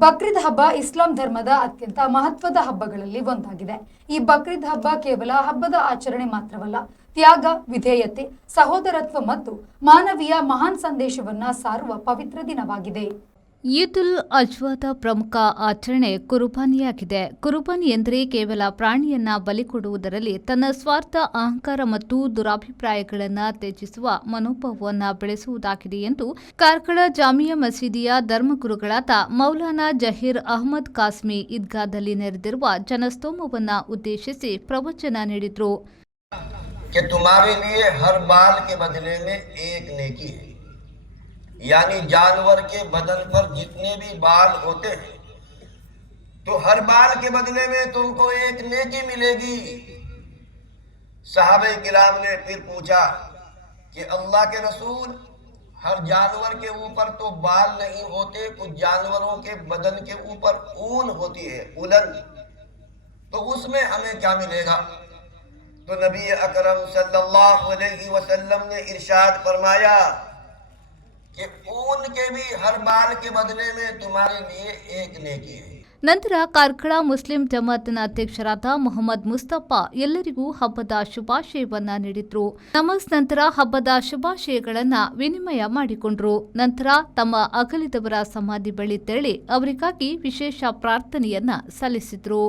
ಬಕ್ರೀದ್ ಹಬ್ಬ ಇಸ್ಲಾಂ ಧರ್ಮದ ಅತ್ಯಂತ ಮಹತ್ವದ ಹಬ್ಬಗಳಲ್ಲಿ ಒಂದಾಗಿದೆ. ಈ ಬಕ್ರೀದ್ ಹಬ್ಬ ಕೇವಲ ಹಬ್ಬದ ಆಚರಣೆ ಮಾತ್ರವಲ್ಲ, ತ್ಯಾಗ, ವಿಧೇಯತೆ, ಸಹೋದರತ್ವ ಮತ್ತು ಮಾನವೀಯ ಮಹಾನ್ ಸಂದೇಶವನ್ನ ಸಾರುವ ಪವಿತ್ರ ದಿನವಾಗಿದೆ. ಈದ್ ಉಲ್ ಅಜ್ಹಾದ ಪ್ರಮುಖ ಆಚರಣೆ ಕುರ್ಬಾನಿಯಾಗಿದೆ. ಕುರ್ಬಾನಿ ಎಂದರೆ ಕೇವಲ ಪ್ರಾಣಿಯನ್ನ ಬಲಿ ಕೊಡುವುದರಲ್ಲಿ ತನ್ನ ಸ್ವಾರ್ಥ, ಅಹಂಕಾರ ಮತ್ತು ದುರಾಭಿಪ್ರಾಯಗಳನ್ನು ತ್ಯಜಿಸುವ ಮನೋಭಾವವನ್ನು ಬೆಳೆಸುವುದಾಗಿದೆ ಎಂದು ಕಾರ್ಕಳ ಜಾಮಿಯಾ ಮಸೀದಿಯ ಧರ್ಮಗುರುಗಳಾದ ಮೌಲಾನಾ ಜಹೀರ್ ಅಹಮದ್ ಕಾಸ್ಮಿ ಈದ್ಗಾದಲ್ಲಿ ನೆರೆದಿರುವ ಜನಸ್ತೋಮವನ್ನು ಉದ್ದೇಶಿಸಿ ಪ್ರವಚನ ನೀಡಿದರು. यानी जानवर के बदन पर जितने भी बाल होते हैं तो हर बाल के बदले में तुमको एक नेकी मिलेगी। सहाबे किराम ने फिर पूछा कि अल्लाह के रसूल, हर जानवर के ऊपर तो बाल नहीं होते, कुछ जानवरों के बदन के ऊपर ऊन होती है, उलन, तो उसमें हमें क्या मिलेगा? तो नबी अकरम सल्लल्लाहु अलैहि वसल्लम ने इरशाद फरमाया कि ऊन के भी हर बाल के बदले में तुम्हारे लिए एक नेकी है. ನಂತರ ಕಾರ್ಕಳ ಮುಸ್ಲಿಂ ಜಮಾತ್ನ ಅಧ್ಯಕ್ಷರಾದ ಮೊಹಮ್ಮದ್ ಮುಸ್ತಫಾ ಎಲ್ಲರಿಗೂ ಹಬ್ಬದ ಶುಭಾಶಯವನ್ನ ನೀಡಿದ್ರು. ನಮಾಜ್ ನಂತರ ಹಬ್ಬದ ಶುಭಾಶಯಗಳನ್ನ ವಿನಿಮಯ ಮಾಡಿಕೊಂಡ್ರು. ನಂತರ ತಮ್ಮ ಅಗಲಿದವರ ಸಮಾಧಿ ಬಳಿ ತೆರಳಿ ಅವರಿಗಾಗಿ ವಿಶೇಷ ಪ್ರಾರ್ಥನೆಯನ್ನ ಸಲ್ಲಿಸಿದ್ರು.